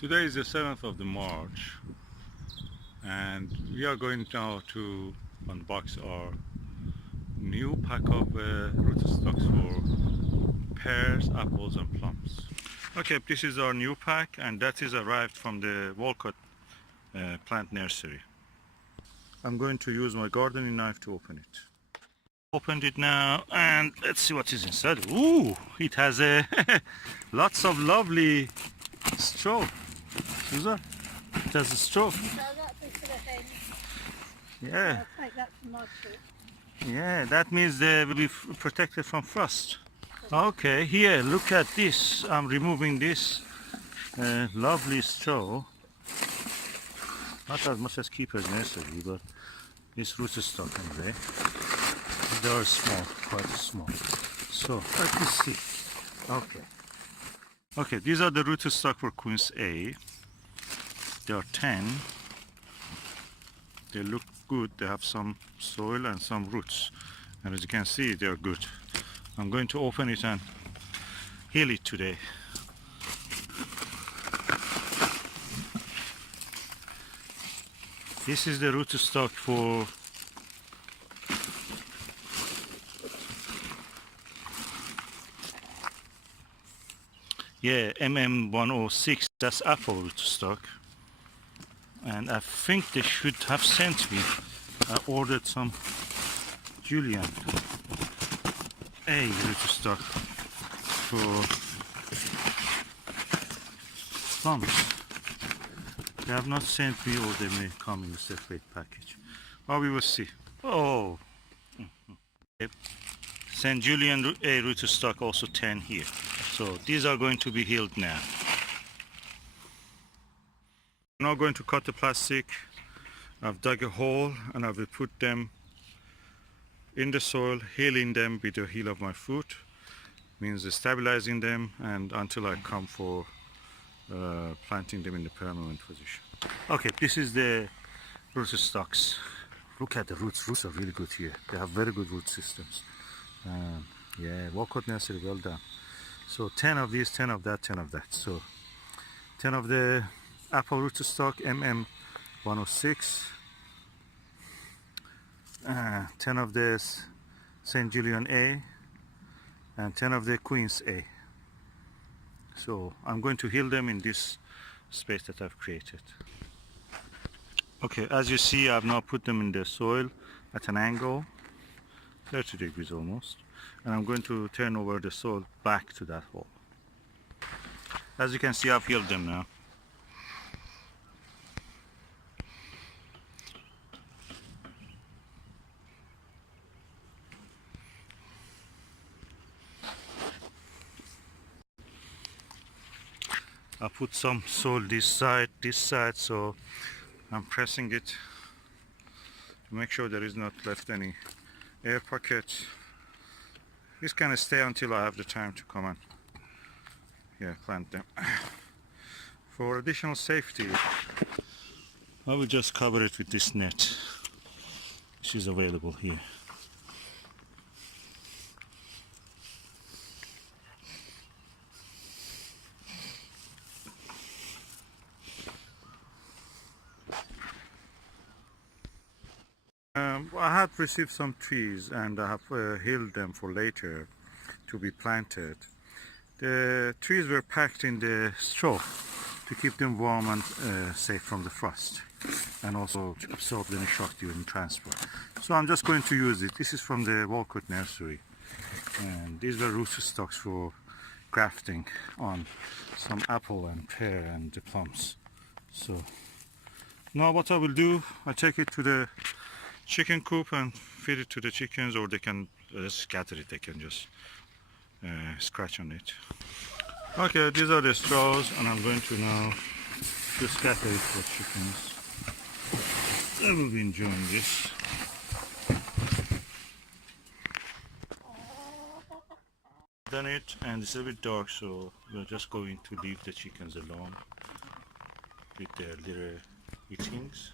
Today is the 7th of the March and we are going now to unbox our new pack of rootstocks for pears, apples and plums. Okay, this is our new pack and that is arrived from the Walcott plant nursery. I'm going to use my gardening knife to open it. Opened it now and let's see what is inside. Ooh, it has a lots of lovely straw. Susan, it has a straw. So that's it for the thing. Yeah. I'll take that from my trip. Yeah, that means they will be protected from frost. Okay, here, look at this. I'm removing this lovely straw. Not as much as Keeper's nursery, but this rootstock anyway. They are small, quite small. So, let me see. Okay. Okay, these are the rootstock for Queen's A. There are 10. They look good. They have some soil and some roots. And as you can see, they are good. I'm going to open it and heal it today. This is the rootstock for MM106. That's apple rootstock. And I think they should have sent me. I ordered some Julian A rootstock for plums. They have not sent me, or they may come in a separate package. Well, we will see. Oh, okay. St. Julian A rootstock, also 10 here. So these are going to be healed now. I'm now going to cut the plastic. I've dug a hole and I will put them in the soil, healing them with the heel of my foot. Means stabilizing them, and until I come for planting them in the permanent position. Okay, this is the rootstocks. Look at the roots. Roots are really good here. They have very good root systems. Yeah, Walcott nursery, well done. So 10 of these, 10 of that, 10 of that. So 10 of the apple rootstock MM106, 10 of this St. Julian A, and 10 of the Queen's A. So I'm going to heal them in this space that I've created. Okay, as you see, I've now put them in the soil at an angle, 30 degrees almost, and I'm going to turn over the soil back to that hole. As you can see, I've healed them now. I put some soil this side, so I'm pressing it to make sure there is not left any air pockets. This can stay until I have the time to come and plant them. For additional safety, I will just cover it with this net, which is available here. I have received some trees and I have healed them for later to be planted. The trees were packed in the straw to keep them warm and safe from the frost, and also to absorb any shock during transport. So I'm just going to use it. This is from the Walcott nursery, and these were rootstocks for grafting on some apple and pear and the plums. So now what I will do, I take it to the chicken coop and feed it to the chickens, or they can scatter it. They can just scratch on it. Okay, these are the straws, and I'm going to now just scatter it for chickens. They will be enjoying this. Done it, and it's a bit dark, so we're just going to leave the chickens alone with their little eatings.